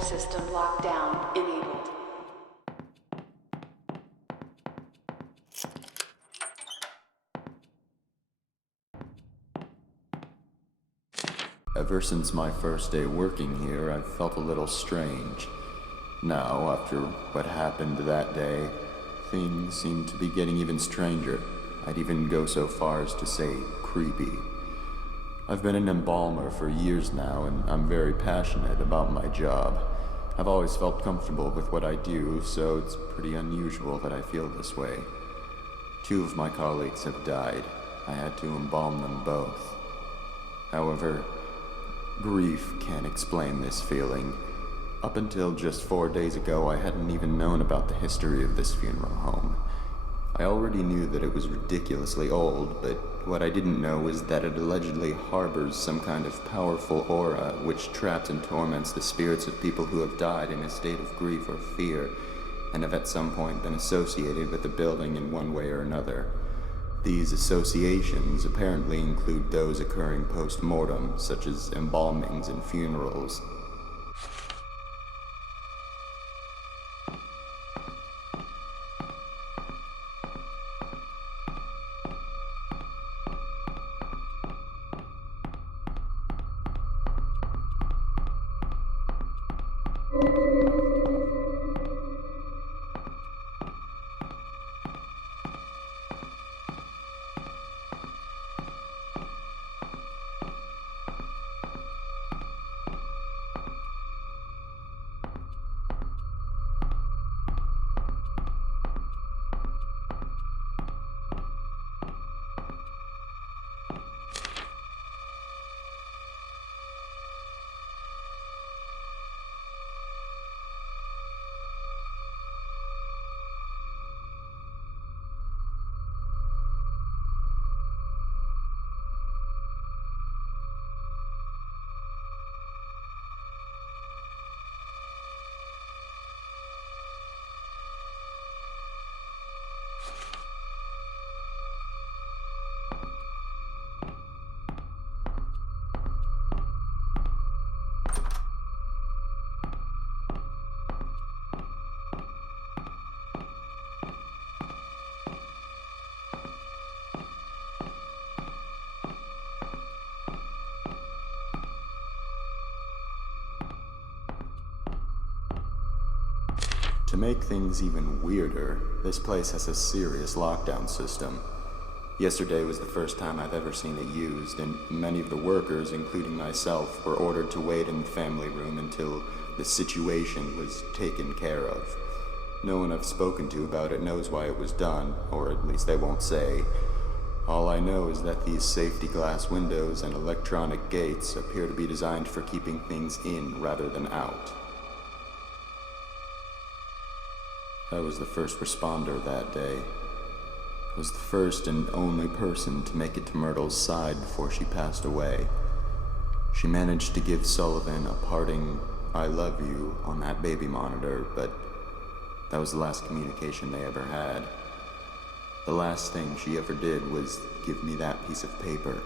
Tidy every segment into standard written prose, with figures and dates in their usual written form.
control system lockdown enabled. Ever since my first day working here, I've felt a little strange. Now, after what happened that day, things seem to be getting even stranger. I'd even go so far as to say creepy. I've been an embalmer for years now, and I'm very passionate about my job. I've always felt comfortable with what I do, so it's pretty unusual that I feel this way. 2 of my colleagues have died. I had to embalm them both. However, grief can't explain this feeling. Up until just 4 days ago, I hadn't even known about the history of this funeral home. I already knew that it was ridiculously old, but what I didn't know was that it allegedly harbors some kind of powerful aura which traps and torments the spirits of people who have died in a state of grief or fear, and have at some point been associated with the building in one way or another. These associations apparently include those occurring post-mortem, such as embalmings and funerals. To make things even weirder, this place has a serious lockdown system. Yesterday was the first time I've ever seen it used, and many of the workers, including myself, were ordered to wait in the family room until the situation was taken care of. No one I've spoken to about it knows why it was done, or at least they won't say. All I know is that these safety glass windows and electronic gates appear to be designed for keeping things in rather than out. I was the first responder that day. I was the first and only person to make it to Myrtle's side before she passed away. She managed to give Sullivan a parting "I love you" on that baby monitor, but that was the last communication they ever had. The last thing she ever did was give me that piece of paper.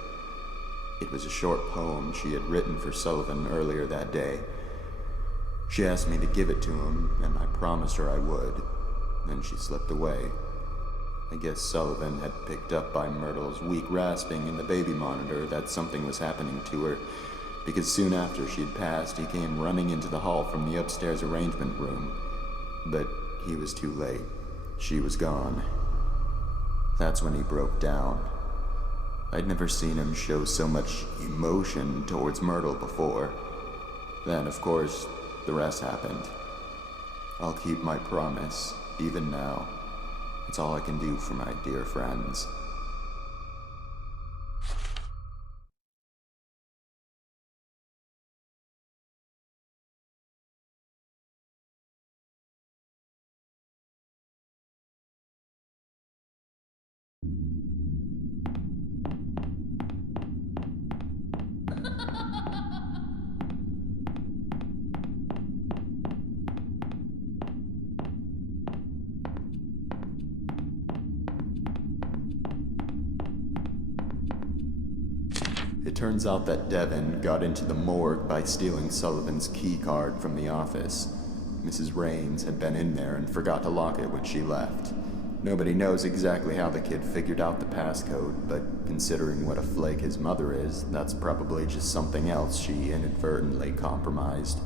It was a short poem she had written for Sullivan earlier that day. She asked me to give it to him, and I promised her I would. Then she slipped away. I guess Sullivan had picked up by Myrtle's weak rasping in the baby monitor that something was happening to her, because soon after she had passed, he came running into the hall from the upstairs arrangement room. But he was too late. She was gone. That's when he broke down. I'd never seen him show so much emotion towards Myrtle before. Then, of course, the rest happened. I'll keep my promise, even now. It's all I can do for my dear friends. It turns out that Devon got into the morgue by stealing Sullivan's key card from the office. Mrs. Raines had been in there and forgot to lock it when she left. Nobody knows exactly how the kid figured out the passcode, but considering what a flake his mother is, that's probably just something else she inadvertently compromised.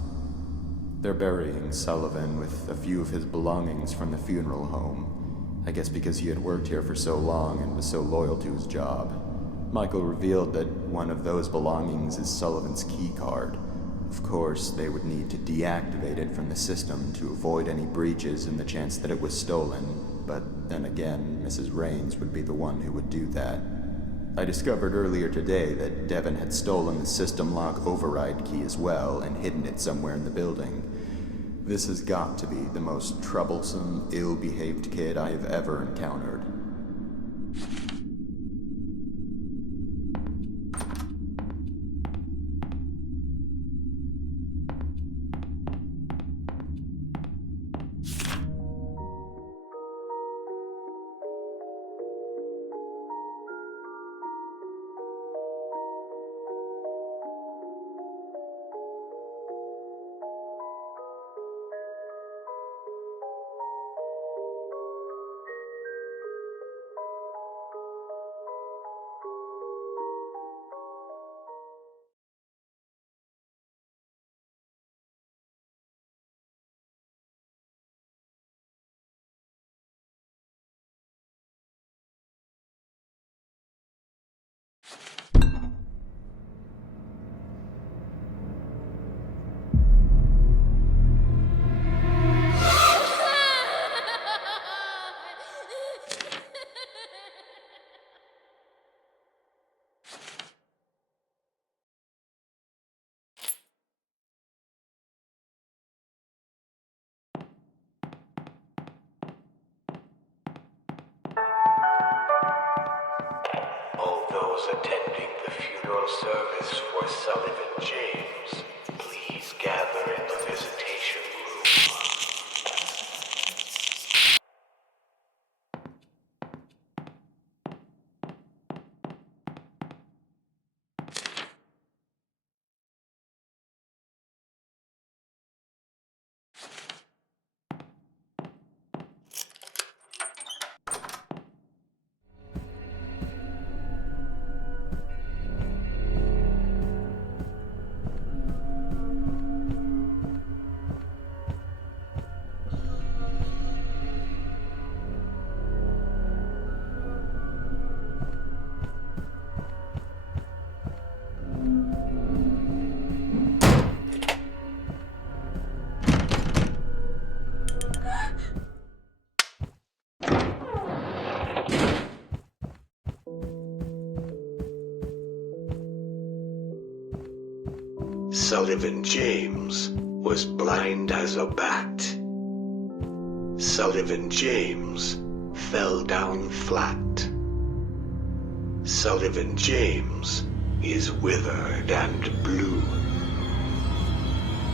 They're burying Sullivan with a few of his belongings from the funeral home. I guess because he had worked here for so long and was so loyal to his job. Michael revealed that one of those belongings is Sullivan's key card. Of course, they would need to deactivate it from the system to avoid any breaches and the chance that it was stolen, but then again, Mrs. Raines would be the one who would do that. I discovered earlier today that Devon had stolen the system lock override key as well and hidden it somewhere in the building. This has got to be the most troublesome, ill-behaved kid I have ever encountered. All those attending the funeral service for Sullivan James, please gather in the visitation room. Sullivan James was blind as a bat. Sullivan James fell down flat. Sullivan James is withered and blue.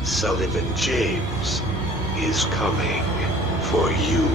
Sullivan James is coming for you.